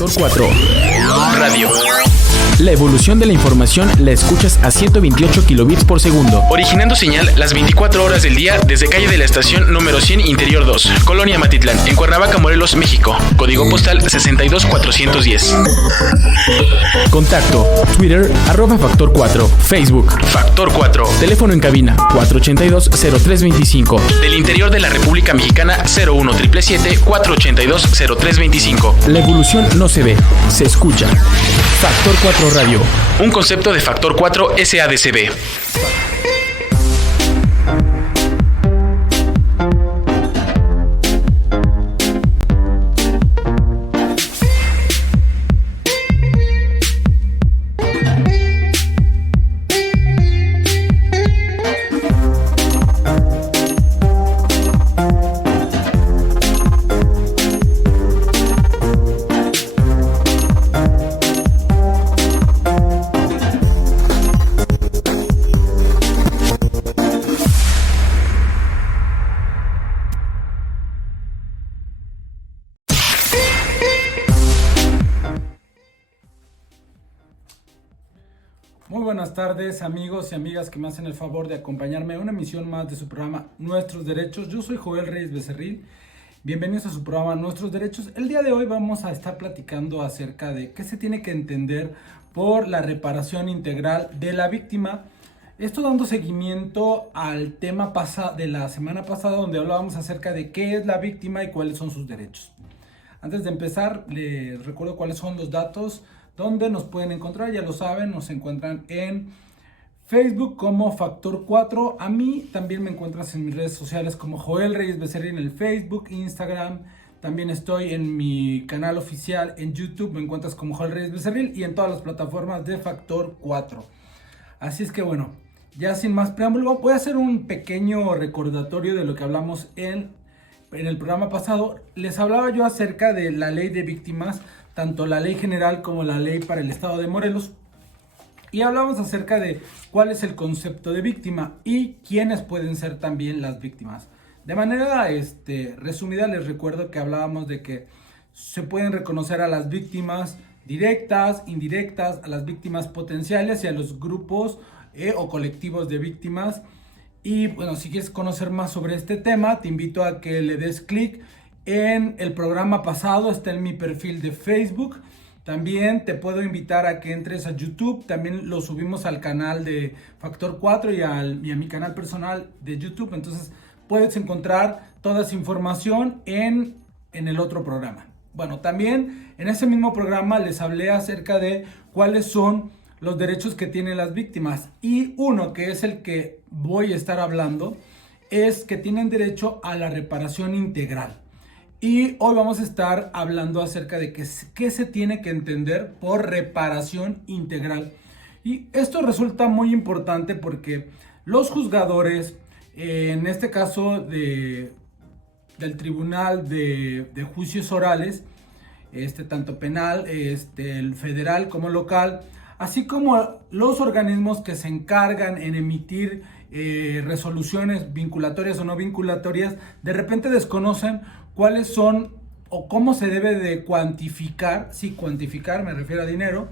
Factor 4 Radio. La evolución de la información la escuchas a 128 kilobits por segundo, originando señal las 24 horas del día desde calle de la estación número 100 Interior 2, Colonia Matitlán, en Cuernavaca, Morelos, México. Código postal 62410. Contacto: Twitter @Factor 4, Facebook Factor 4, teléfono en cabina 482-0325, del interior de la República Mexicana 01777-482-0325. La evolución no se ve, se escucha. Factor 4 Radio, un concepto de Factor 4 SADCB. Muy buenas tardes, amigos y amigas que me hacen el favor de acompañarme a una emisión más de su programa Nuestros Derechos. Yo soy Joel Reyes Becerril. Bienvenidos a su programa Nuestros Derechos. El día de hoy vamos a estar platicando acerca de qué se tiene que entender por la reparación integral de la víctima. Esto dando seguimiento al tema de la semana pasada, donde hablábamos acerca de qué es la víctima y cuáles son sus derechos. Antes de empezar, les recuerdo cuáles son los datos donde nos pueden encontrar. Ya lo saben, nos encuentran en Facebook como Factor 4. A mí también me encuentras en mis redes sociales como Joel Reyes Becerril en el Facebook, Instagram. También estoy en mi canal oficial en YouTube, me encuentras como Joel Reyes Becerril, y en todas las plataformas de Factor 4. Así es que bueno, ya sin más preámbulo, voy a hacer un pequeño recordatorio de lo que hablamos en el programa pasado. Les hablaba yo acerca de la ley de víctimas, tanto la ley general como la ley para el estado de Morelos, y hablamos acerca de cuál es el concepto de víctima y quiénes pueden ser también las víctimas. De manera resumida, les recuerdo que hablábamos de que se pueden reconocer a las víctimas directas, indirectas, a las víctimas potenciales y a los grupos o colectivos de víctimas. Y bueno, si quieres conocer más sobre este tema, te invito a que le des clic en el programa pasado, está en mi perfil de Facebook. También te puedo invitar a que entres a YouTube, también lo subimos al canal de Factor 4 y a mi canal personal de YouTube. Entonces puedes encontrar toda esa información en el otro programa. Bueno, también en ese mismo programa les hablé acerca de cuáles son los derechos que tienen las víctimas, y uno que es el que voy a estar hablando es que tienen derecho a la reparación integral. Y hoy vamos a estar hablando acerca de qué se tiene que entender por reparación integral. Y esto resulta muy importante porque los juzgadores, en este caso del Tribunal de Juicios Orales, tanto penal, el federal como local, así como los organismos que se encargan en emitir resoluciones vinculatorias o no vinculatorias, de repente desconocen cuáles son o cómo se debe de cuantificar, sí, cuantificar, me refiero a dinero,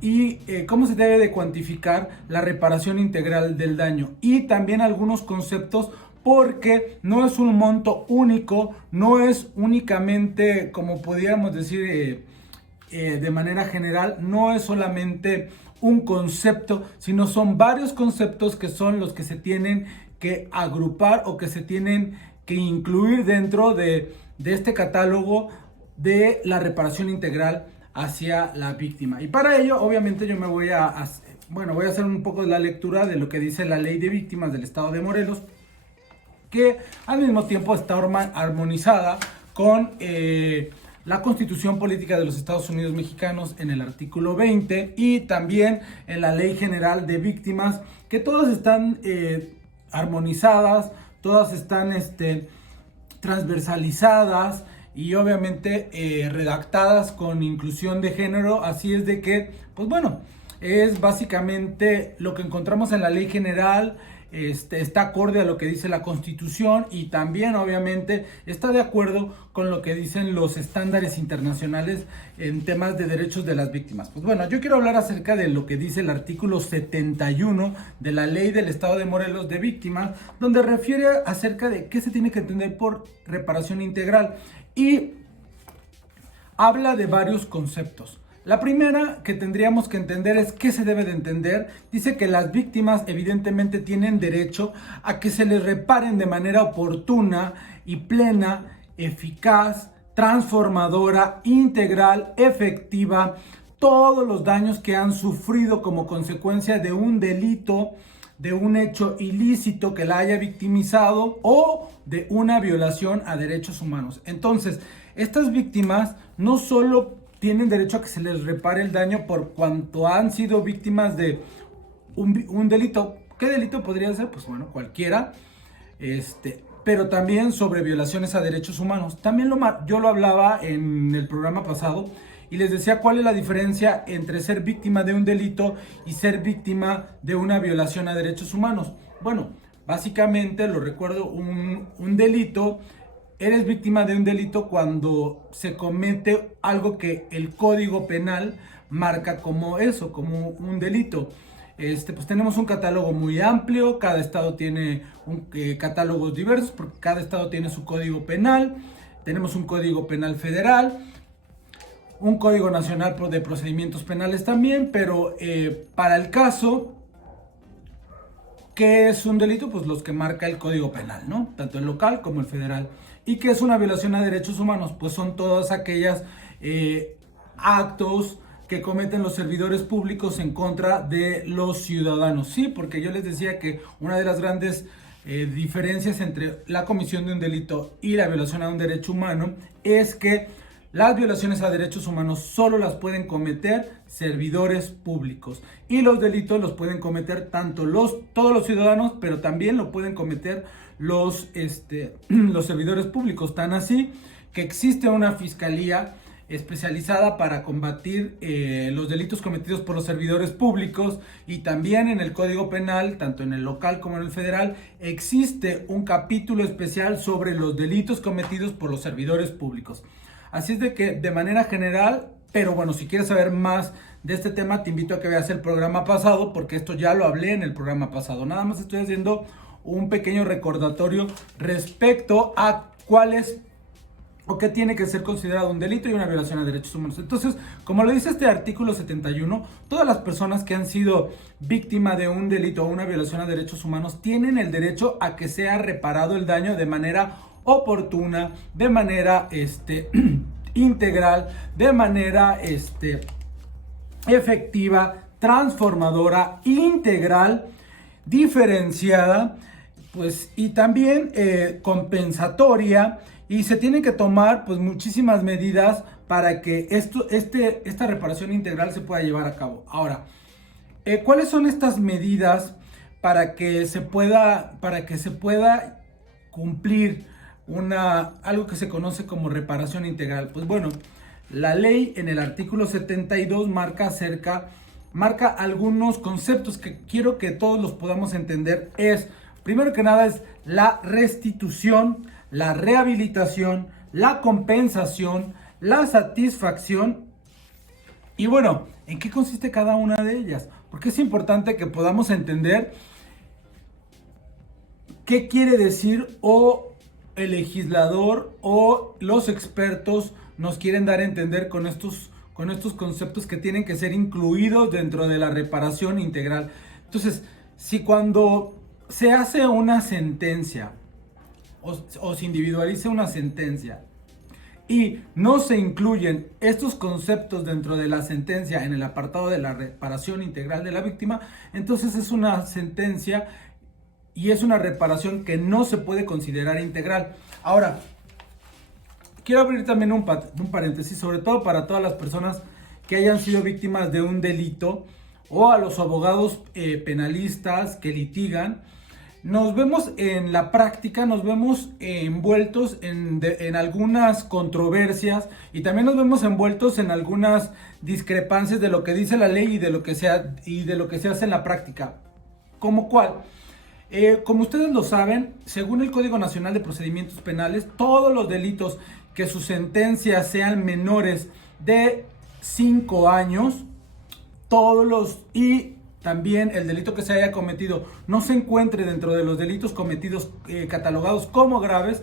y cómo se debe de cuantificar la reparación integral del daño, y también algunos conceptos, porque no es un monto único, no es únicamente, como podríamos decir de manera general, no es solamente un concepto, sino son varios conceptos que son los que se tienen que agrupar o que se tienen que incluir dentro de este catálogo de la reparación integral hacia la víctima. Y para ello, obviamente, yo me voy a hacer un poco de la lectura de lo que dice la Ley de Víctimas del Estado de Morelos, que al mismo tiempo está armonizada con la Constitución Política de los Estados Unidos Mexicanos en el artículo 20, y también en la Ley General de Víctimas, que todas están armonizadas, todas están transversalizadas y obviamente redactadas con inclusión de género. Así es de que, pues bueno, es básicamente lo que encontramos en la Ley General, está acorde a lo que dice la Constitución y también obviamente está de acuerdo con lo que dicen los estándares internacionales en temas de derechos de las víctimas. Pues bueno, yo quiero hablar acerca de lo que dice el artículo 71 de la Ley del Estado de Morelos de Víctimas, donde refiere acerca de qué se tiene que entender por reparación integral y habla de varios conceptos. La primera que tendríamos que entender es qué se debe de entender. Dice que las víctimas evidentemente tienen derecho a que se les reparen de manera oportuna y plena, eficaz, transformadora, integral, efectiva, todos los daños que han sufrido como consecuencia de un delito, de un hecho ilícito que la haya victimizado o de una violación a derechos humanos. Entonces, estas víctimas no solo tienen derecho a que se les repare el daño por cuanto han sido víctimas de un delito. ¿Qué delito podría ser? Pues bueno, cualquiera. Pero también sobre violaciones a derechos humanos. También yo lo hablaba en el programa pasado y les decía cuál es la diferencia entre ser víctima de un delito y ser víctima de una violación a derechos humanos. Bueno, básicamente lo recuerdo, un delito. Eres víctima de un delito cuando se comete algo que el Código Penal marca como eso, como un delito. Pues tenemos un catálogo muy amplio, cada estado tiene catálogos diversos, porque cada estado tiene su Código Penal. Tenemos un Código Penal federal, un Código Nacional de Procedimientos Penales también, pero para el caso, ¿qué es un delito? Pues los que marca el Código Penal, ¿no? Tanto el local como el federal. ¿Y qué es una violación a derechos humanos? Pues son todas aquellas actos que cometen los servidores públicos en contra de los ciudadanos. Sí, porque yo les decía que una de las grandes diferencias entre la comisión de un delito y la violación a un derecho humano es que las violaciones a derechos humanos solo las pueden cometer servidores públicos y los delitos los pueden cometer todos los ciudadanos, pero también lo pueden cometer los servidores públicos. Tan así que existe una fiscalía especializada para combatir los delitos cometidos por los servidores públicos, y también en el Código Penal, tanto en el local como en el federal, existe un capítulo especial sobre los delitos cometidos por los servidores públicos. Así es de que de manera general, pero bueno, si quieres saber más de este tema, te invito a que veas el programa pasado, porque esto ya lo hablé en el programa pasado. Nada más estoy haciendo un pequeño recordatorio respecto a cuál es o qué tiene que ser considerado un delito y una violación a derechos humanos. Entonces, como lo dice este artículo 71, todas las personas que han sido víctima de un delito o una violación a derechos humanos tienen el derecho a que sea reparado el daño de manera oportuna, de manera integral, de manera efectiva, transformadora, integral, diferenciada, pues, y también compensatoria, y se tienen que tomar pues muchísimas medidas para que esta reparación integral se pueda llevar a cabo. Ahora, ¿cuáles son estas medidas para que se pueda cumplir algo que se conoce como reparación integral? Pues bueno, la ley en el artículo 72 marca algunos conceptos que quiero que todos los podamos entender. Primero que nada, es la restitución, la rehabilitación, la compensación, la satisfacción. Y bueno, ¿en qué consiste cada una de ellas? Porque es importante que podamos entender qué quiere decir o el legislador o los expertos nos quieren dar a entender con estos conceptos que tienen que ser incluidos dentro de la reparación integral. Entonces, si cuando se hace una sentencia o se individualiza una sentencia y no se incluyen estos conceptos dentro de la sentencia en el apartado de la reparación integral de la víctima, entonces es una sentencia y es una reparación que no se puede considerar integral. Ahora, quiero abrir también un paréntesis, sobre todo para todas las personas que hayan sido víctimas de un delito o a los abogados penalistas que litigan. Nos vemos en la práctica, nos vemos envueltos en algunas controversias, y también nos vemos envueltos en algunas discrepancias de lo que dice la ley y de lo que se hace en la práctica. ¿Cómo cuál? Como ustedes lo saben, según el Código Nacional de Procedimientos Penales, todos los delitos que sus sentencias sean menores de 5 años, y también el delito que se haya cometido no se encuentre dentro de los delitos cometidos catalogados como graves,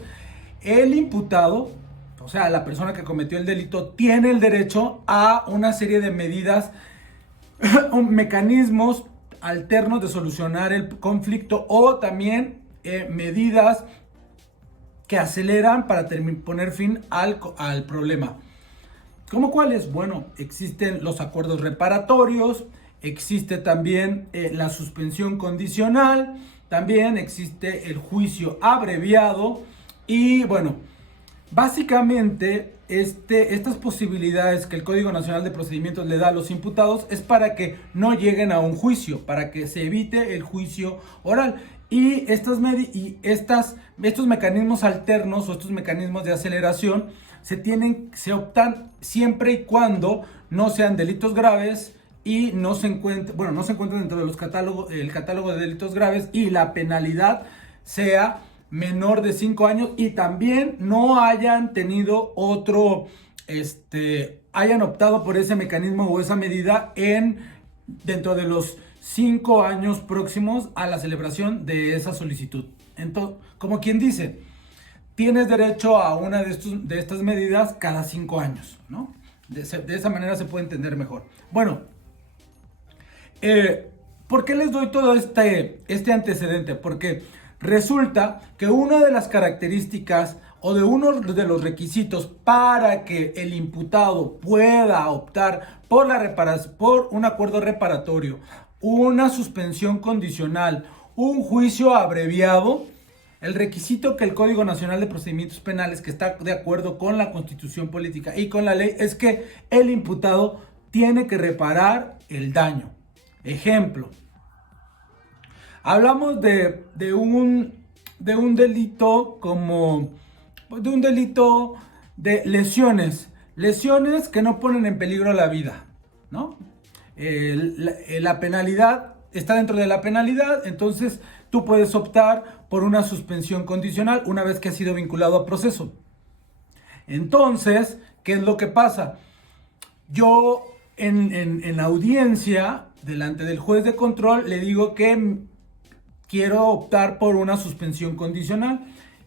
el imputado, o sea, la persona que cometió el delito, tiene el derecho a una serie de medidas, mecanismos alternos de solucionar el conflicto, o también medidas que aceleran para poner fin al problema. ¿Cómo cuáles? Bueno, existen los acuerdos reparatorios, existe también la suspensión condicional, también existe el juicio abreviado y bueno, básicamente estas posibilidades que el Código Nacional de Procedimientos le da a los imputados es para que no lleguen a un juicio, para que se evite el juicio oral. Y estos mecanismos alternos o estos mecanismos de aceleración se optan siempre y cuando no sean delitos graves y no se encuentren dentro de el catálogo de delitos graves, y la penalidad sea menor de 5 años, y también no hayan tenido hayan optado por ese mecanismo o esa medida dentro de los 5 años próximos a la celebración de esa solicitud. Entonces, como quien dice, tienes derecho a una de estas medidas cada 5 años, ¿no? De esa manera se puede entender mejor. Bueno, ¿por qué les doy todo este antecedente? Porque resulta que una de las características o de uno de los requisitos para que el imputado pueda optar por un acuerdo reparatorio, una suspensión condicional, un juicio abreviado, el requisito que el Código Nacional de Procedimientos Penales, que está de acuerdo con la Constitución Política y con la ley, es que el imputado tiene que reparar el daño. Ejemplo, hablamos de un delito de lesiones que no ponen en peligro la vida, ¿no? La penalidad está dentro de la penalidad, entonces tú puedes optar por una suspensión condicional una vez que has sido vinculado a proceso. Entonces, ¿qué es lo que pasa? Yo en audiencia, delante del juez de control, le digo que quiero optar por una suspensión condicional,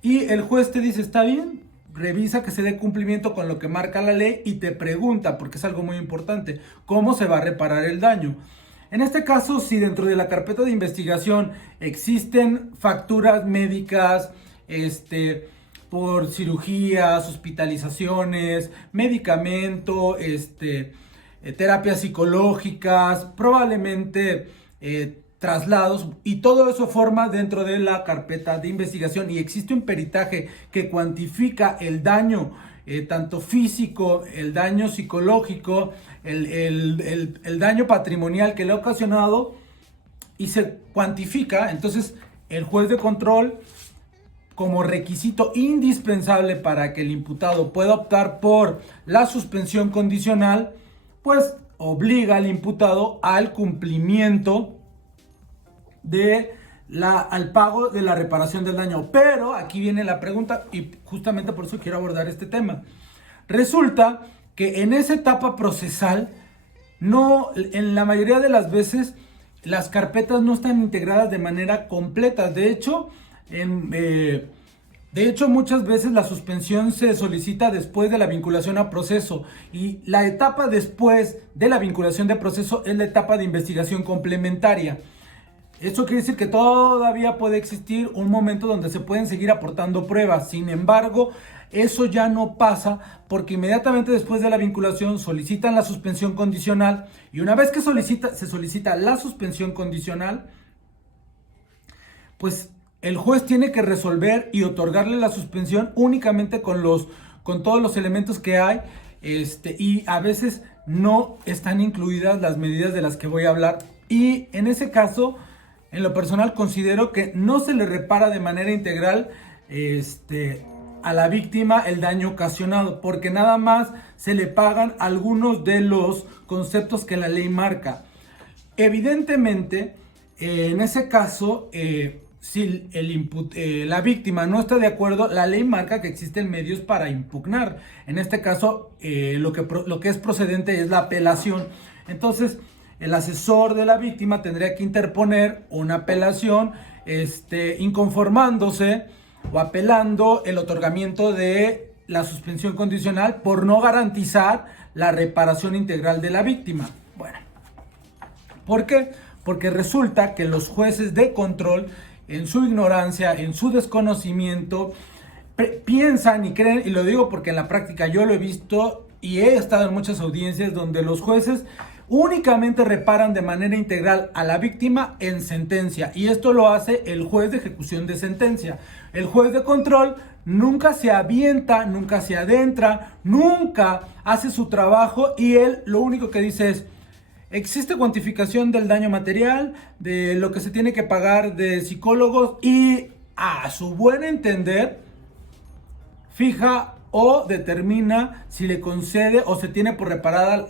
y el juez te dice, está bien, revisa que se dé cumplimiento con lo que marca la ley y te pregunta, porque es algo muy importante, ¿cómo se va a reparar el daño? En este caso, si dentro de la carpeta de investigación existen facturas médicas, por cirugías, hospitalizaciones, medicamento, terapias psicológicas, probablemente traslados, y todo eso forma dentro de la carpeta de investigación, y existe un peritaje que cuantifica el daño tanto físico, el daño psicológico, el daño patrimonial que le ha ocasionado, y se cuantifica. Entonces el juez de control, como requisito indispensable para que el imputado pueda optar por la suspensión condicional, pues obliga al imputado al cumplimiento al pago de la reparación del daño. Pero aquí viene la pregunta, y justamente por eso quiero abordar este tema. Resulta que en esa etapa procesal, en la mayoría de las veces, las carpetas no están integradas de manera completa. De hecho, muchas veces la suspensión se solicita después de la vinculación a proceso, y la etapa después de la vinculación de proceso es la etapa de investigación complementaria. Esto quiere decir que todavía puede existir un momento donde se pueden seguir aportando pruebas. Sin embargo, eso ya no pasa, porque inmediatamente después de la vinculación solicitan la suspensión condicional, y una vez que se solicita la suspensión condicional, pues el juez tiene que resolver y otorgarle la suspensión únicamente con todos los elementos que hay, y a veces no están incluidas las medidas de las que voy a hablar. Y en ese caso, en lo personal, considero que no se le repara de manera integral a la víctima el daño ocasionado, porque nada más se le pagan algunos de los conceptos que la ley marca. Evidentemente, en ese caso, si la víctima no está de acuerdo, la ley marca que existen medios para impugnar. En este caso, lo que es procedente es la apelación. Entonces, el asesor de la víctima tendría que interponer una apelación, inconformándose o apelando el otorgamiento de la suspensión condicional por no garantizar la reparación integral de la víctima. Bueno, ¿por qué? Porque resulta que los jueces de control, en su ignorancia, en su desconocimiento, piensan y creen, y lo digo porque en la práctica yo lo he visto y he estado en muchas audiencias donde los jueces únicamente reparan de manera integral a la víctima en sentencia, y esto lo hace el juez de ejecución de sentencia. El juez de control nunca se avienta, nunca se adentra, nunca hace su trabajo, y él lo único que dice es: existe cuantificación del daño material, de lo que se tiene que pagar de psicólogos, y a su buen entender fija o determina si le concede o se tiene por reparada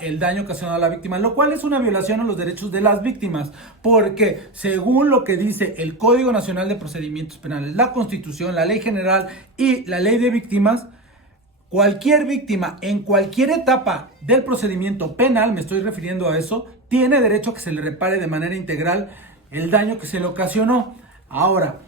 el daño ocasionado a la víctima, lo cual es una violación a los derechos de las víctimas, porque según lo que dice el Código Nacional de Procedimientos Penales, la Constitución, la Ley General y la Ley de Víctimas, cualquier víctima en cualquier etapa del procedimiento penal, me estoy refiriendo a eso, tiene derecho a que se le repare de manera integral el daño que se le ocasionó. Ahora,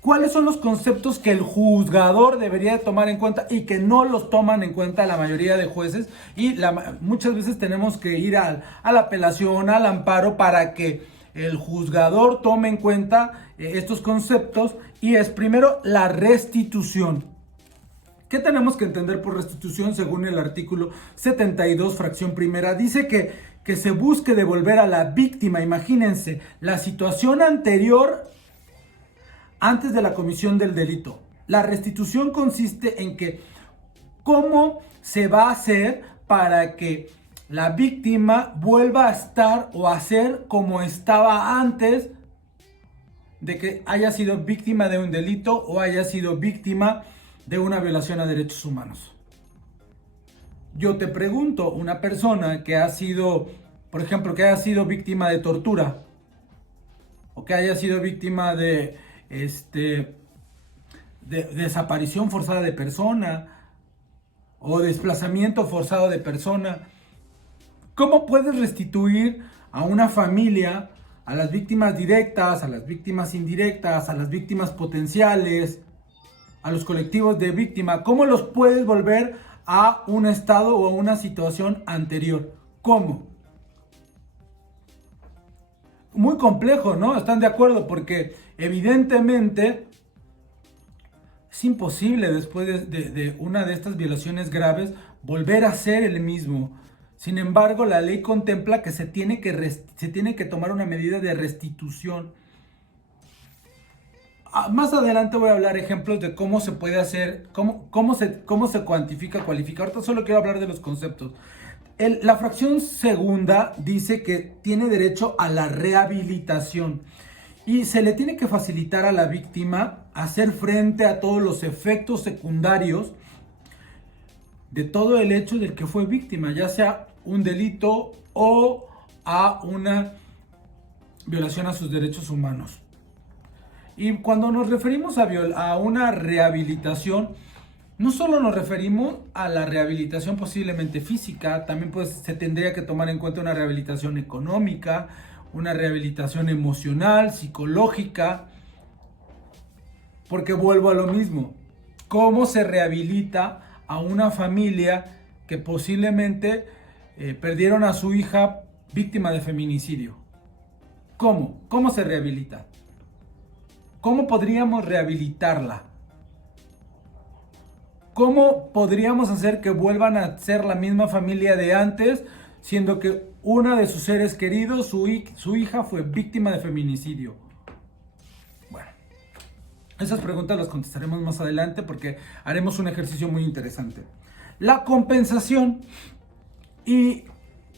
¿cuáles son los conceptos que el juzgador debería de tomar en cuenta y que no los toman en cuenta la mayoría de jueces? Y muchas veces tenemos que ir a la apelación, al amparo, para que el juzgador tome en cuenta estos conceptos. Y es primero la restitución. ¿Qué tenemos que entender por restitución? Según el artículo 72, fracción primera, dice que se busque devolver a la víctima, imagínense, la situación anterior antes de la comisión del delito. La restitución consiste en que cómo se va a hacer para que la víctima vuelva a estar o a ser como estaba antes de que haya sido víctima de un delito o haya sido víctima de una violación a derechos humanos. Yo te pregunto, una persona que ha sido, por ejemplo, que haya sido víctima de tortura o que haya sido víctima de desaparición forzada de persona o desplazamiento forzado de persona, ¿cómo puedes restituir a una familia, a las víctimas directas, a las víctimas indirectas, a las víctimas potenciales, a los colectivos de víctima? ¿Cómo los puedes volver a un estado o a una situación anterior? ¿Cómo? Muy complejo, ¿no? ¿Están de acuerdo? Porque evidentemente es imposible después de una de estas violaciones graves volver a ser el mismo. Sin embargo, la ley contempla que se tiene que tomar una medida de restitución. Más adelante voy a hablar ejemplos de cómo se puede hacer, cómo se cuantifica, cualifica. Ahorita solo quiero hablar de los conceptos. La fracción segunda dice que tiene derecho a la rehabilitación y se le tiene que facilitar a la víctima hacer frente a todos los efectos secundarios de todo el hecho del que fue víctima, ya sea un delito o a una violación a sus derechos humanos. Y cuando nos referimos a una rehabilitación, no solo nos referimos a la rehabilitación posiblemente física, también se tendría que tomar en cuenta una rehabilitación económica, una rehabilitación emocional, psicológica, porque vuelvo a lo mismo. ¿Cómo se rehabilita a una familia que posiblemente perdieron a su hija víctima de feminicidio? ¿Cómo? ¿Cómo se rehabilita? ¿Cómo podríamos rehabilitarla? ¿Cómo podríamos hacer que vuelvan a ser la misma familia de antes, siendo que una de sus seres queridos, su hija, fue víctima de feminicidio? Bueno, esas preguntas las contestaremos más adelante porque haremos un ejercicio muy interesante. La compensación y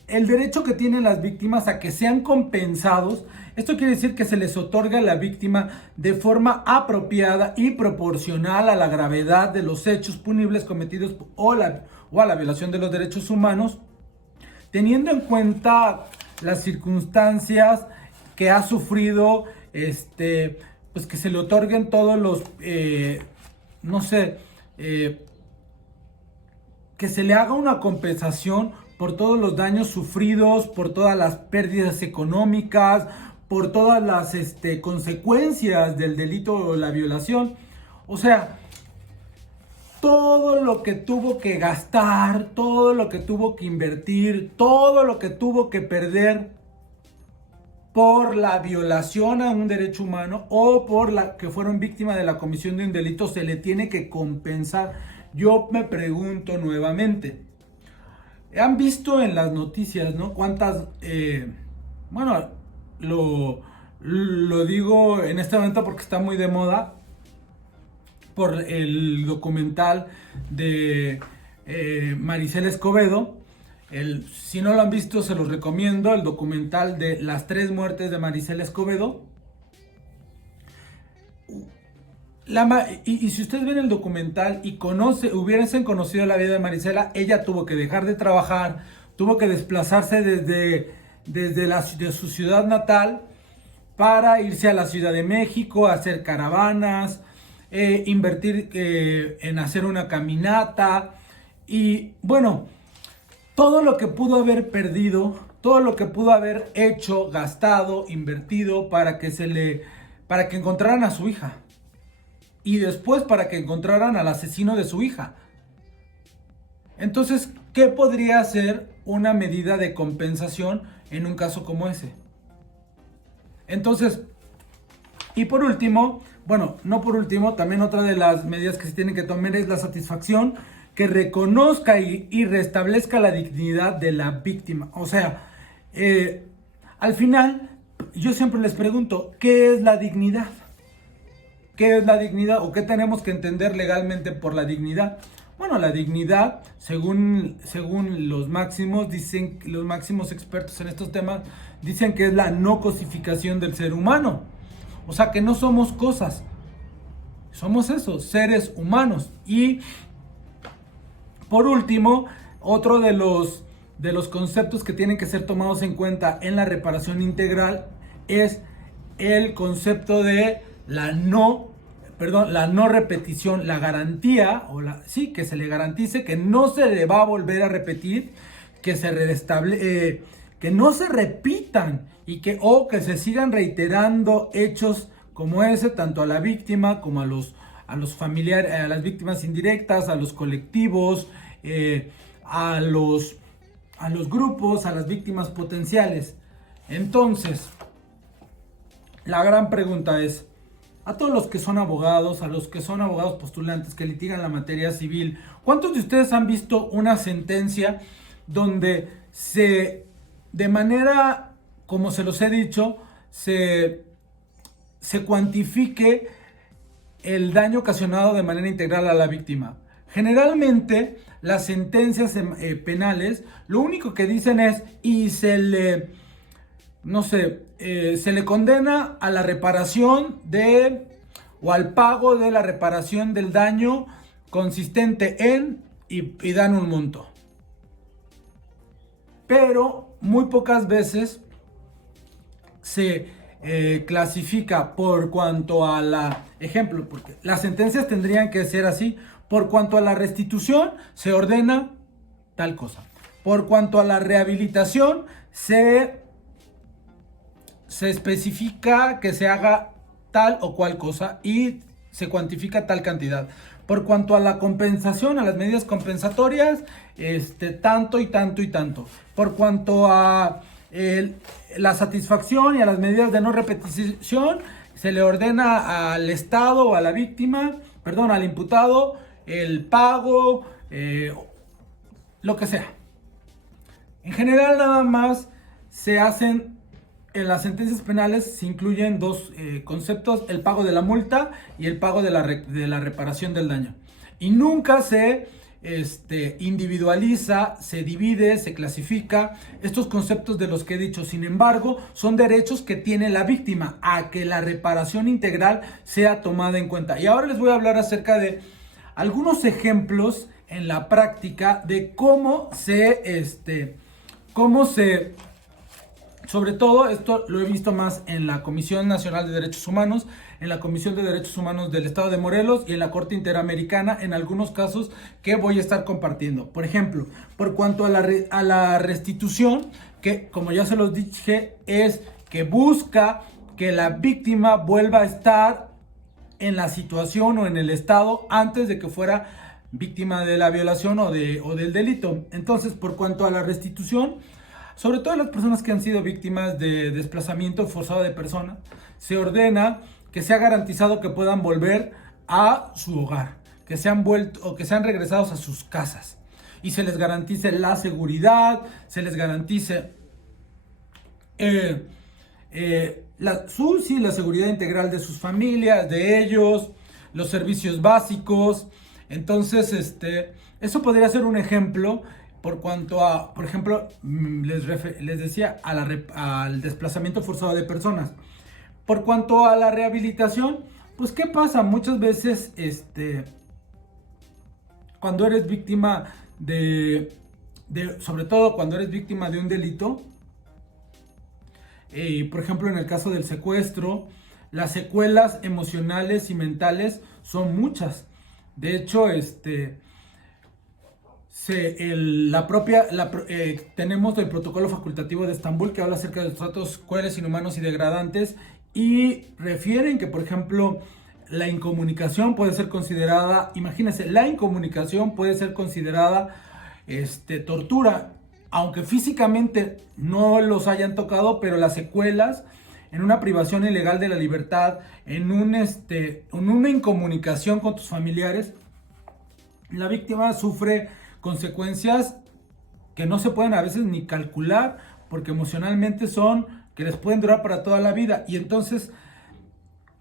el derecho que tienen las víctimas a que sean compensados. Esto quiere decir que se les otorga a la víctima de forma apropiada y proporcional a la gravedad de los hechos punibles cometidos o a la violación de los derechos humanos, teniendo en cuenta las circunstancias que ha sufrido pues que se le otorguen todos los, no sé, que se le haga una compensación por todos los daños sufridos, por todas las pérdidas económicas, por todas las consecuencias del delito o la violación. O sea, todo lo que tuvo que gastar, todo lo que tuvo que invertir, todo lo que tuvo que perder por la violación a un derecho humano o por la que fueron víctimas de la comisión de un delito, se le tiene que compensar. Yo me pregunto nuevamente, han visto en las noticias, ¿no? Cuántas, bueno, lo digo en este momento porque está muy de moda, por el documental de Maricela Escobedo. Si no lo han visto, se los recomiendo, el documental de las 3 muertes de Maricela Escobedo. Y si ustedes ven el documental y hubiesen conocido la vida de Maricela, ella tuvo que dejar de trabajar, tuvo que desplazarse de su ciudad natal para irse a la Ciudad de México, a hacer caravanas, invertir en hacer una caminata. Y bueno, todo lo que pudo haber perdido, todo lo que pudo haber hecho, gastado, invertido para que encontraran a su hija. Y después para que encontraran al asesino de su hija. Entonces, ¿qué podría ser una medida de compensación en un caso como ese? Entonces, y por último, bueno, no por último, también otra de las medidas que se tienen que tomar es la satisfacción que reconozca y restablezca la dignidad de la víctima. O sea, al final, yo siempre les pregunto, ¿qué es la dignidad? ¿Qué es la dignidad o qué tenemos que entender legalmente por la dignidad? Bueno, la dignidad, según los máximos expertos en estos temas, dicen que es la no cosificación del ser humano. O sea, que no somos cosas, somos eso, seres humanos. Y por último, otro de los conceptos que tienen que ser tomados en cuenta en la reparación integral es el concepto de la no repetición, la garantía, que se le garantice que no se le va a volver a repetir, que no se repitan y que se sigan reiterando hechos como ese, tanto a la víctima como a los familiares, a las víctimas indirectas, a los colectivos, a los grupos, a las víctimas potenciales. Entonces, la gran pregunta es, a todos los que son abogados, a los que son abogados postulantes que litigan la materia civil, ¿cuántos de ustedes han visto una sentencia donde de manera, como se los he dicho, se cuantifique el daño ocasionado de manera integral a la víctima? Generalmente, las sentencias penales, lo único que dicen es, se le condena a la reparación o al pago de la reparación del daño consistente en, y dan un monto. Pero muy pocas veces se clasifica por cuanto a ejemplo, porque las sentencias tendrían que ser así: por cuanto a la restitución se ordena tal cosa, por cuanto a la rehabilitación se especifica que se haga tal o cual cosa y se cuantifica tal cantidad. Por cuanto a la compensación, a las medidas compensatorias, tanto y tanto y tanto. Por cuanto a la satisfacción y a las medidas de no repetición, se le ordena al Estado o a la víctima, al imputado, el pago, lo que sea. En general, nada más se hacen. En las sentencias penales se incluyen dos conceptos: el pago de la multa y el pago de la reparación del daño. Y nunca se individualiza, se divide, se clasifica estos conceptos de los que he dicho. Sin embargo, son derechos que tiene la víctima a que la reparación integral sea tomada en cuenta. Y ahora les voy a hablar acerca de algunos ejemplos en la práctica de cómo se Sobre todo esto lo he visto más en la Comisión Nacional de Derechos Humanos, en la Comisión de Derechos Humanos del Estado de Morelos y en la Corte Interamericana, en algunos casos que voy a estar compartiendo. Por ejemplo, por cuanto a la restitución, que como ya se los dije, es que busca que la víctima vuelva a estar en la situación o en el estado antes de que fuera víctima de la violación o del delito. Entonces, por cuanto a la restitución, sobre todo a las personas que han sido víctimas de desplazamiento forzado de personas, se ordena que sea garantizado que puedan volver a su hogar, que sean vuelto o que sean regresados a sus casas y se les garantice la seguridad, se les garantice la seguridad integral de sus familias, de ellos, los servicios básicos. Entonces, eso podría ser un ejemplo. Por cuanto a, por ejemplo, les decía, al desplazamiento forzado de personas. Por cuanto a la rehabilitación, pues ¿qué pasa? Muchas veces, cuando eres víctima sobre todo cuando eres víctima de un delito, por ejemplo, en el caso del secuestro, las secuelas emocionales y mentales son muchas. De hecho, tenemos el protocolo facultativo de Estambul que habla acerca de los tratos crueles, inhumanos y degradantes y refieren que, por ejemplo, la incomunicación puede ser considerada, imagínense, la incomunicación puede ser considerada tortura, aunque físicamente no los hayan tocado, pero las secuelas en una privación ilegal de la libertad, en una incomunicación con tus familiares, la víctima sufre consecuencias que no se pueden a veces ni calcular, porque emocionalmente que les pueden durar para toda la vida. Y entonces,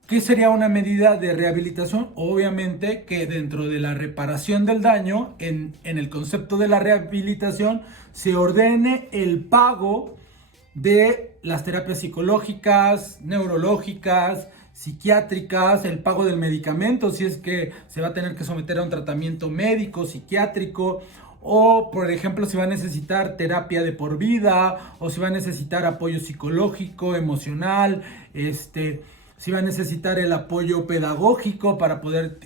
¿qué sería una medida de rehabilitación? Obviamente que dentro de la reparación del daño, en el concepto de la rehabilitación, se ordene el pago de las terapias psicológicas, neurológicas, psiquiátricas, el pago del medicamento si es que se va a tener que someter a un tratamiento médico, psiquiátrico, o por ejemplo si va a necesitar terapia de por vida, o si va a necesitar apoyo psicológico, emocional, si va a necesitar el apoyo pedagógico para poder,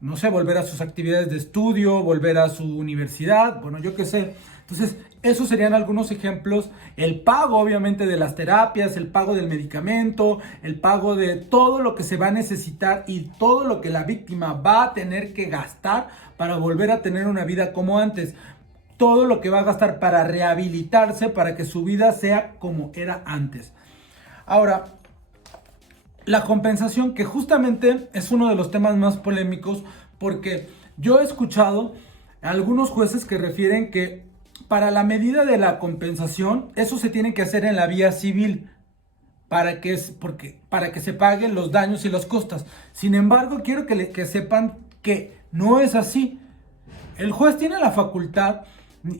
no sé, volver a sus actividades de estudio, volver a su universidad, bueno, yo qué sé. Entonces, esos serían algunos ejemplos. El pago, obviamente, de las terapias, el pago del medicamento, el pago de todo lo que se va a necesitar y todo lo que la víctima va a tener que gastar para volver a tener una vida como antes. Todo lo que va a gastar para rehabilitarse, para que su vida sea como era antes. Ahora, la compensación, que justamente es uno de los temas más polémicos, porque yo he escuchado a algunos jueces que refieren que para la medida de la compensación, eso se tiene que hacer en la vía civil para que se paguen los daños y las costas. Sin embargo, quiero que sepan que no es así. El juez tiene la facultad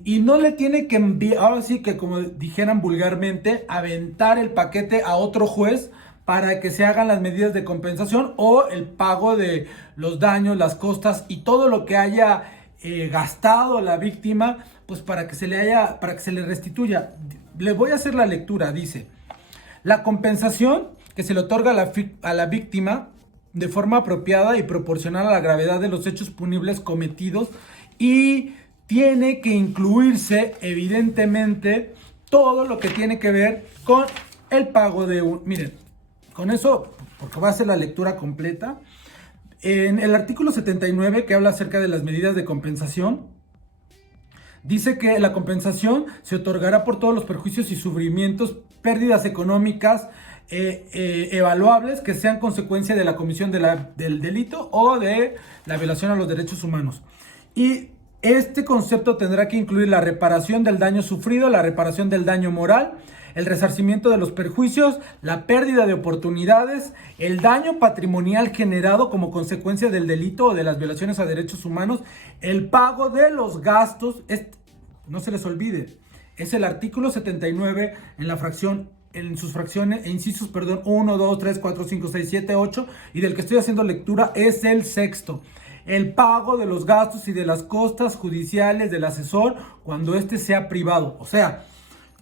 y no le tiene que enviar, ahora sí que como dijeran vulgarmente, aventar el paquete a otro juez para que se hagan las medidas de compensación o el pago de los daños, las costas y todo lo que haya gastado la víctima, pues para que se le restituya. Le voy a hacer la lectura. Dice: la compensación que se le otorga a la víctima de forma apropiada y proporcional a la gravedad de los hechos punibles cometidos, y tiene que incluirse evidentemente todo lo que tiene que ver con el pago de miren, con eso, porque voy a hacer la lectura completa. En el artículo 79, que habla acerca de las medidas de compensación, dice que la compensación se otorgará por todos los perjuicios y sufrimientos, pérdidas económicas evaluables que sean consecuencia de la comisión del delito o de la violación a los derechos humanos. Y este concepto tendrá que incluir la reparación del daño sufrido, la reparación del daño moral, el resarcimiento de los perjuicios, la pérdida de oportunidades, el daño patrimonial generado como consecuencia del delito o de las violaciones a derechos humanos, el pago de los gastos. No se les olvide, es el artículo 79 en sus fracciones, incisos, 1, 2, 3, 4, 5, 6, 7, 8, y del que estoy haciendo lectura es el sexto. El pago de los gastos y de las costas judiciales del asesor cuando éste sea privado. O sea,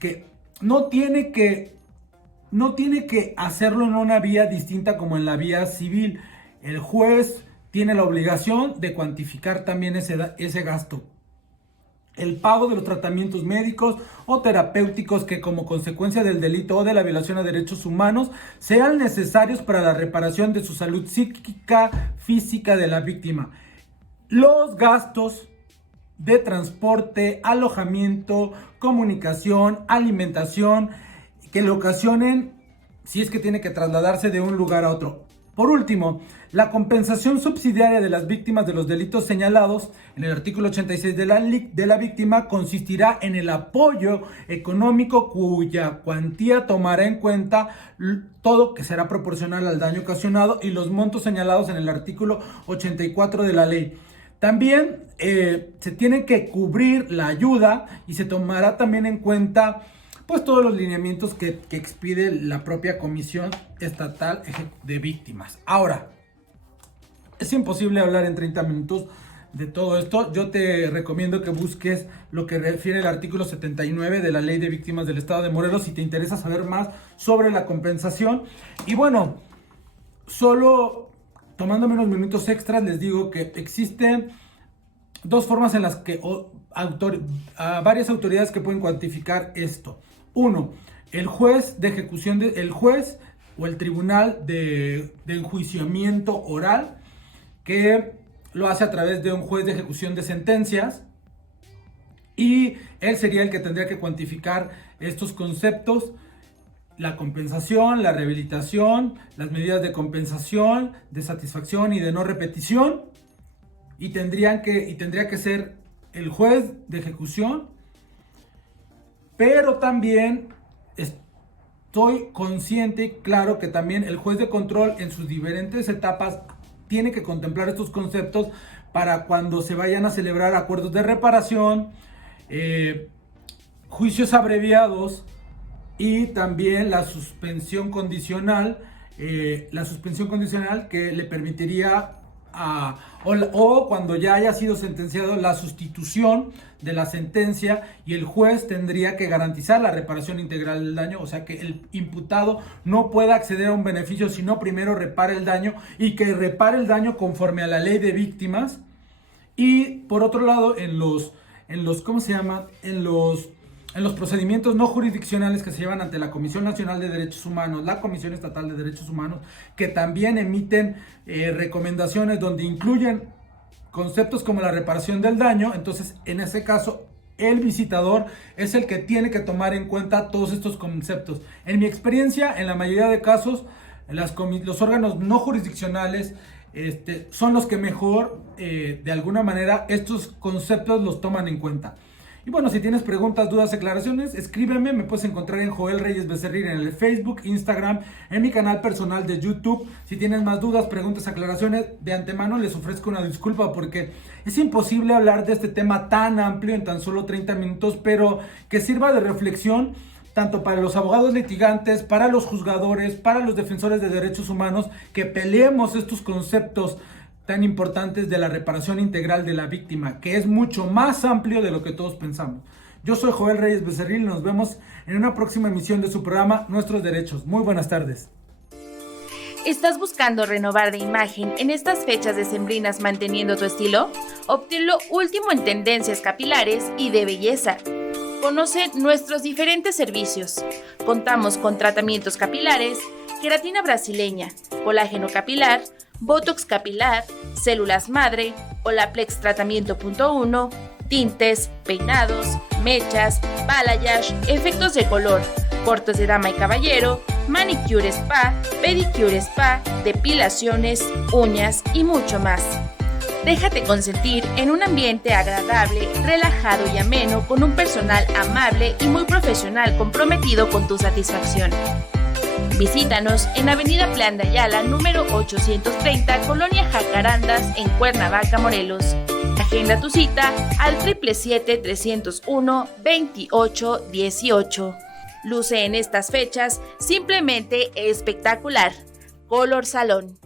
que no tiene que hacerlo en una vía distinta como en la vía civil. El juez tiene la obligación de cuantificar también ese gasto. El pago de los tratamientos médicos o terapéuticos que como consecuencia del delito o de la violación a derechos humanos sean necesarios para la reparación de su salud psíquica, física de la víctima. Los gastos de transporte, alojamiento, comunicación, alimentación que le ocasionen si es que tiene que trasladarse de un lugar a otro. Por último, la compensación subsidiaria de las víctimas de los delitos señalados en el artículo 86 de la víctima consistirá en el apoyo económico cuya cuantía tomará en cuenta todo que será proporcional al daño ocasionado y los montos señalados en el artículo 84 de la ley. También se tiene que cubrir la ayuda y se tomará también en cuenta pues todos los lineamientos que expide la propia Comisión Estatal de Víctimas. Ahora, es imposible hablar en 30 minutos de todo esto. Yo te recomiendo que busques lo que refiere el artículo 79 de la Ley de Víctimas del Estado de Morelos si te interesa saber más sobre la compensación. Y bueno, solo tomándome unos minutos extras, les digo que existen dos formas en las que varias autoridades que pueden cuantificar esto. Uno, el juez de ejecución, el juez o el tribunal de enjuiciamiento oral, que lo hace a través de un juez de ejecución de sentencias, y él sería el que tendría que cuantificar estos conceptos: la compensación, la rehabilitación, las medidas de compensación, de satisfacción y de no repetición, y tendría que ser el juez de ejecución. Pero también estoy consciente y claro que también el juez de control en sus diferentes etapas tiene que contemplar estos conceptos para cuando se vayan a celebrar acuerdos de reparación, juicios abreviados y también la suspensión condicional que le permitiría o cuando ya haya sido sentenciado, la sustitución de la sentencia, y el juez tendría que garantizar la reparación integral del daño, o sea que el imputado no pueda acceder a un beneficio si no primero repara el daño, y que repare el daño conforme a la ley de víctimas. Y por otro lado, en los procedimientos no jurisdiccionales que se llevan ante la Comisión Nacional de Derechos Humanos, la Comisión Estatal de Derechos Humanos, que también emiten recomendaciones donde incluyen conceptos como la reparación del daño. Entonces, en ese caso, el visitador es el que tiene que tomar en cuenta todos estos conceptos. En mi experiencia, en la mayoría de casos, los órganos no jurisdiccionales son los que mejor, de alguna manera, estos conceptos los toman en cuenta. Y bueno, si tienes preguntas, dudas, aclaraciones, escríbeme. Me puedes encontrar en Joel Reyes Becerril en el Facebook, Instagram, en mi canal personal de YouTube. Si tienes más dudas, preguntas, aclaraciones, de antemano les ofrezco una disculpa porque es imposible hablar de este tema tan amplio en tan solo 30 minutos, pero que sirva de reflexión tanto para los abogados litigantes, para los juzgadores, para los defensores de derechos humanos, que peleemos estos conceptos tan importantes de la reparación integral de la víctima, que es mucho más amplio de lo que todos pensamos. Yo soy Joel Reyes Becerril y nos vemos en una próxima emisión de su programa Nuestros Derechos. Muy buenas tardes. ¿Estás buscando renovar de imagen en estas fechas decembrinas manteniendo tu estilo? Obtén lo último en tendencias capilares y de belleza. Conoce nuestros diferentes servicios. Contamos con tratamientos capilares, queratina brasileña, colágeno capilar, botox capilar, células madre, Olaplex tratamiento .1, tintes, peinados, mechas, balayage, efectos de color, cortes de dama y caballero, manicure spa, pedicure spa, depilaciones, uñas y mucho más. Déjate consentir en un ambiente agradable, relajado y ameno, con un personal amable y muy profesional comprometido con tu satisfacción. Visítanos en Avenida Plan de Ayala, número 830, Colonia Jacarandas, en Cuernavaca, Morelos. Agenda tu cita al 777-301-2818. Luce en estas fechas simplemente espectacular. Color Salón.